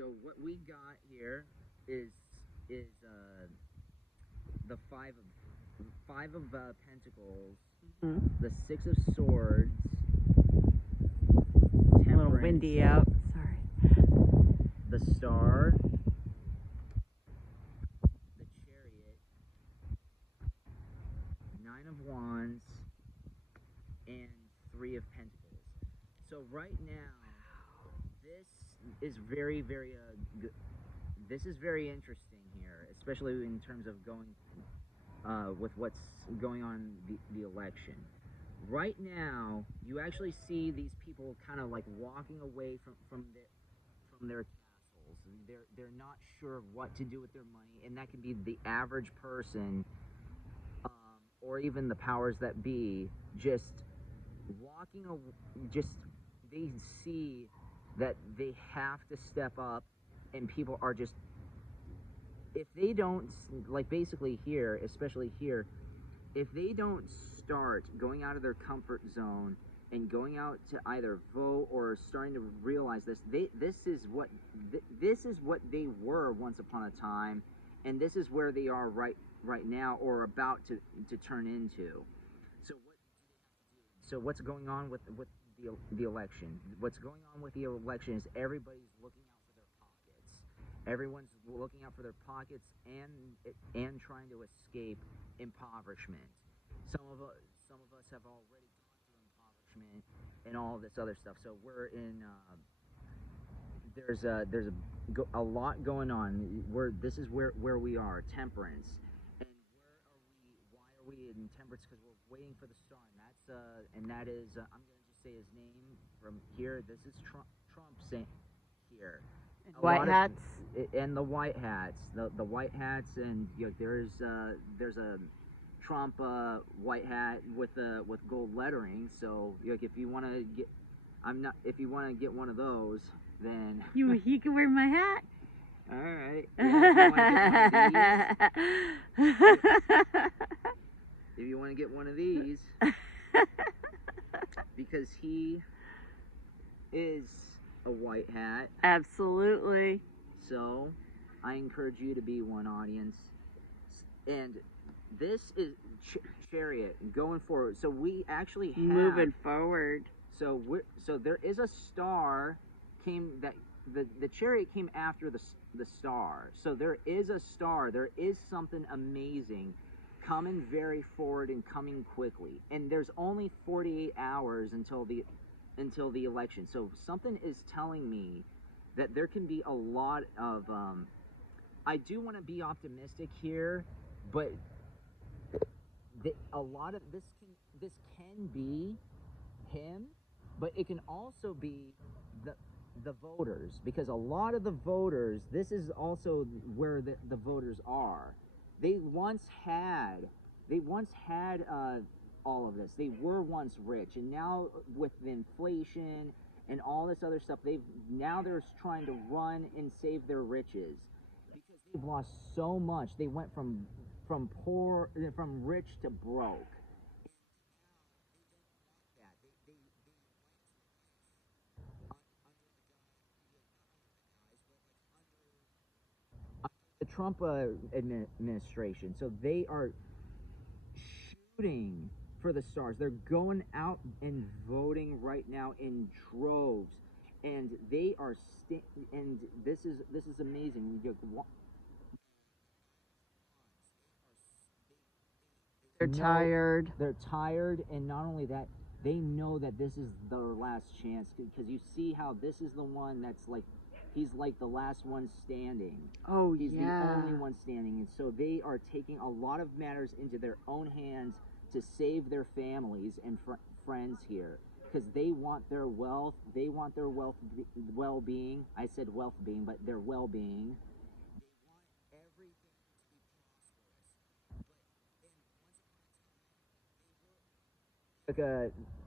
So what we got here is is the five of pentacles, the six of swords, A little windy out. Sorry. the star, the chariot, nine of wands, and three of pentacles. So right now, this is very good. This is very interesting here, especially in terms of going with what's going on the election. Right now, you actually see these people kind of like walking away from their castles. They're not sure of what to do with their money, and that can be the average person, or even the powers that be, just walking. Just they see that they have to step up, and people are just, if they don't, like basically here, especially here, if they don't start going out of their comfort zone and going out to either vote or starting to realize this is what they were once upon a time, and this is where they are right now, or about to turn into. So what's going on with the election? What's going on with the election is everybody's looking out for their pockets. Everyone's looking out for their pockets and trying to escape impoverishment. Some of us have already gone through impoverishment and all this other stuff. So we're in. There's a lot going on. This is where we are, temperance. And where are we? Why are we in temperance? Because we're waiting for the star, and that is I'm gonna just say his name from here. This is Trump saying here. White hats. And the white hats, the white hats, and there's a Trump white hat with gold lettering. So if you want to get, if you want to get one of those, then He can wear my hat. All right. Yeah, if you want to get one of these, because he is a white hat. Absolutely. So, I encourage you to be one, audience. And this is Chariot going forward. So we actually have moving forward. So there is a star the Chariot came after the star. So there is a star. There is something amazing coming very forward and coming quickly. And there's only 48 hours until the election. So something is telling me that there can be a lot of I do want to be optimistic here, but a lot of this can be him, but it can also be the voters, because a lot of the voters, this is also where the voters are. They once had all of this. They were once rich, and now with the inflation and all this other stuff, they're trying to run and save their riches, because they've lost so much. They went from rich to broke. The Trump administration, so they are shooting for the stars. They're going out and voting right now in droves, and they are and this is amazing. They're tired. They're tired, and not only that, they know that this is their last chance, because you see how this is the one that's like, he's like the last one standing. Oh, he's yeah. the only one standing, and so they are taking a lot of matters into their own hands to save their families and friends here, because they want their wealth. They want their well-being. I said wealth-being, but their well-being.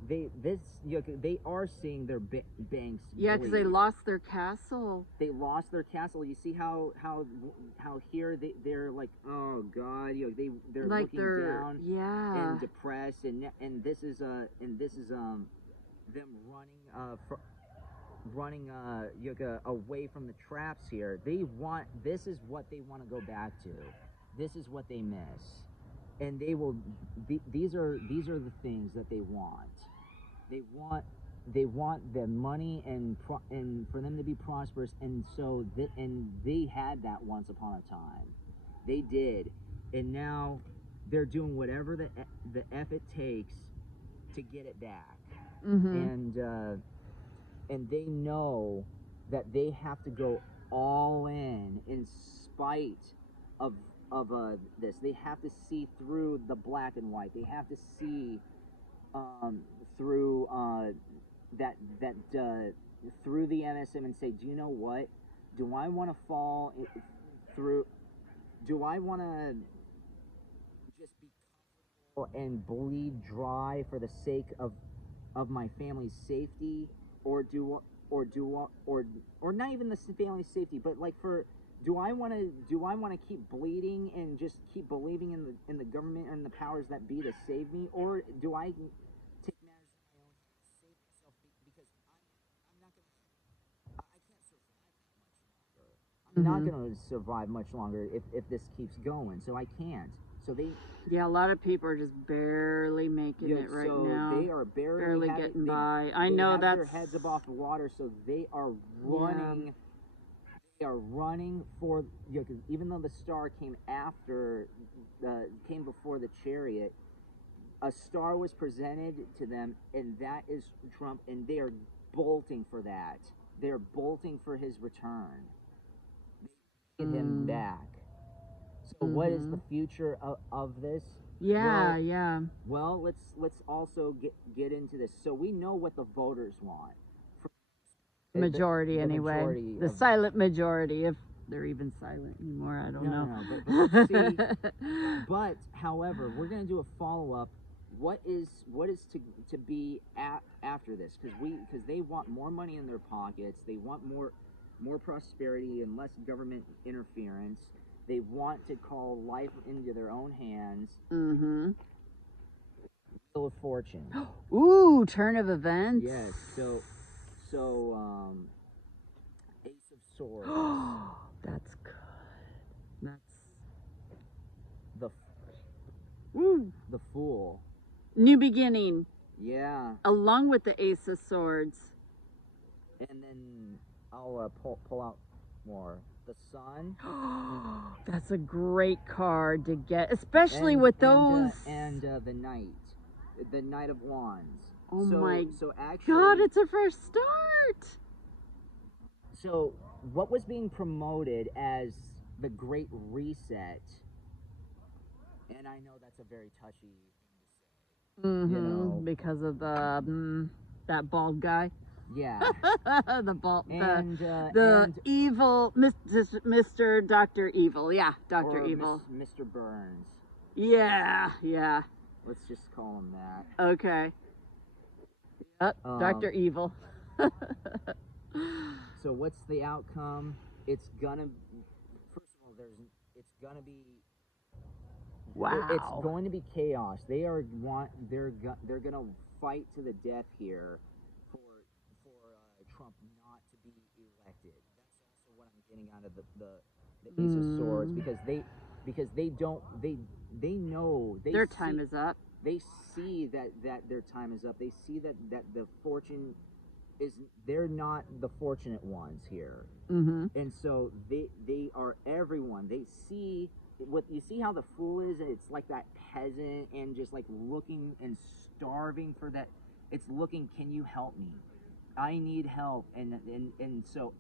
They are seeing their banks. Yeah, because they lost their castle. They lost their castle. You see how here they're like, oh God, they're like looking down, yeah, and depressed, and this is them running away from the traps here. This is what they want to go back to. This is what they miss, and they will. These are the things that they want. They want the money and for them to be prosperous, and so they had that once upon a time. They did, and now they're doing whatever the F it takes to get it back. And they know that they have to go all in spite of this. They have to see through the black and white. They have to see through through the MSM and say, do you know what? Do I want to fall through? Do I want to just be comfortable and bleed dry for the sake of my family's safety, or not even the family's safety, but like do I want to keep bleeding and just keep believing in the government and the powers that be to save me, or do I take matters in my own hands, save myself, because I'm not gonna I can't survive that much longer. I'm not going to survive much longer if this keeps going, so I can't. So a lot of people are just barely making it right now. They are barely getting by. I know that's their heads above the water, so they are running. Yeah. They are running for, even though the star came before the chariot, a star was presented to them, and that is Trump, and they are bolting for that. They are bolting for his return. Get him back. So what is the future of this? Well, let's also get into this. So we know what the voters want. Majority, anyway. The silent majority, if they're even silent anymore, I don't know. No, but let's see. But however, we're going to do a follow-up. What is to be after this? Because they want more money in their pockets. They want more prosperity and less government interference. They want to call life into their own hands. Wheel of Fortune. Ooh, turn of events. Yes. So Ace of Swords. That's good. That's the Fool. New beginning. Yeah. Along with the Ace of Swords. And then I'll pull out more. The Sun. That's a great card to get, especially with those. And the Knight of Wands. So actually, God, it's a fresh start. So what was being promoted as the Great Reset, and I know that's a very touchy thing to say, because of the that bald guy. Yeah. the evil Mr. Dr. Evil. Yeah, Dr. Evil. Mr. Burns. Yeah. Let's just call him that. Okay. Dr. Evil. So what's the outcome? It's gonna. First of all, it's gonna be. Wow. It's going to be chaos. They're gonna fight to the death here for Trump not to be elected. That's also what I'm getting out of the Ace of Swords, because they know their time is up. They see that their time is up. They see that the fortune is, they're not the fortunate ones here. And so they are everyone. They see what you see how the Fool is. It's like that peasant and just like looking and starving for that. It's looking, can you help me? I need help. And so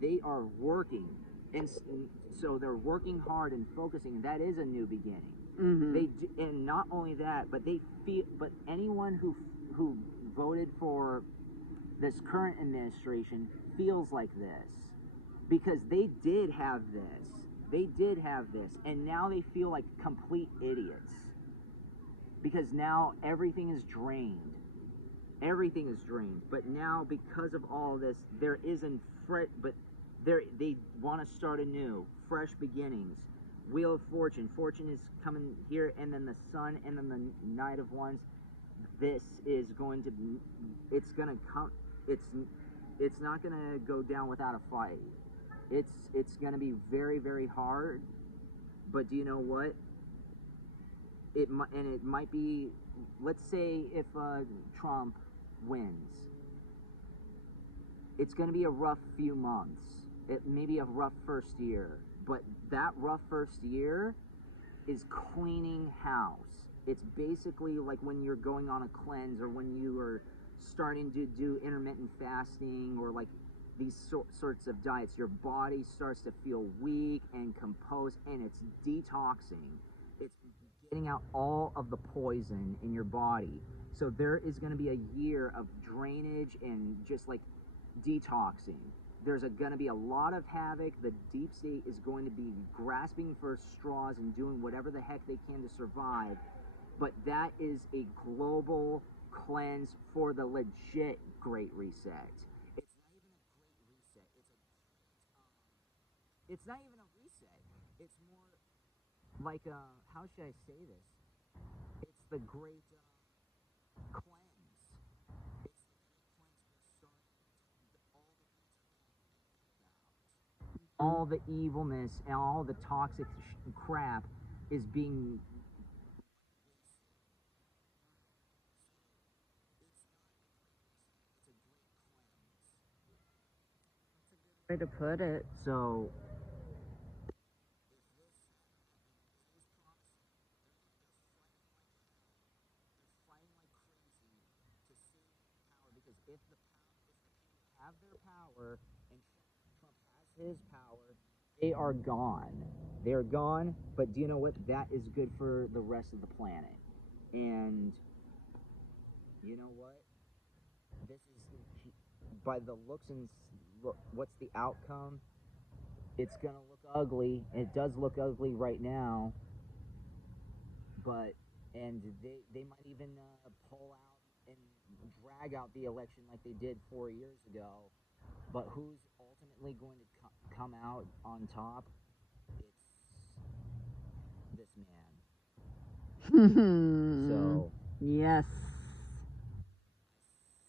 they are working, and so they're working hard and focusing, and that is a new beginning. And not only that, but but anyone who voted for this current administration feels like this, because they did have this, and now they feel like complete idiots, because now everything is drained. But now, because of all this, there isn't they want to start anew, fresh beginnings. Wheel of Fortune. Fortune is coming here, and then the Sun, and then the Knight of Wands. This is going to come. it's not gonna go down without a fight. It's gonna be very, very hard. But do you know what? It might be. Let's say if Trump wins, it's gonna be a rough few months. It may be a rough first year, but that rough first year is cleaning house. It's basically like when you're going on a cleanse, or when you are starting to do intermittent fasting, or like these sorts of diets. Your body starts to feel weak and composed, and it's detoxing. It's getting out all of the poison in your body. So there is going to be a year of drainage and just like detoxing. There's going to be a lot of havoc. The deep state is going to be grasping for straws and doing whatever the heck they can to survive. But that is a global cleanse for the legit Great Reset. It's not even a reset. It's more like how should I say this? It's the great cleanse. It's the great cleanse where all the evilness and all the toxic crap is being. Way to put it. So if the have their power and Trump has his power, they are gone. They're gone, but do you know what? That is good for the rest of the planet. And you know what? This is, by the looks and what's the outcome? It's gonna look ugly. It does look ugly right now, but and they might even pull out and drag out the election like they did 4 years ago. But who's ultimately going to come out on top? It's this man. So yes.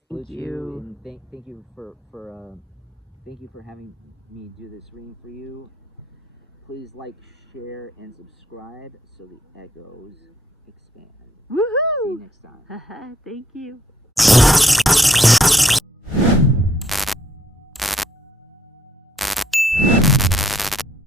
Thank you, and thank you for thank you for having me do this reading for you. Please like, share, and subscribe so the echoes expand. Woohoo! See you next time. Thank you.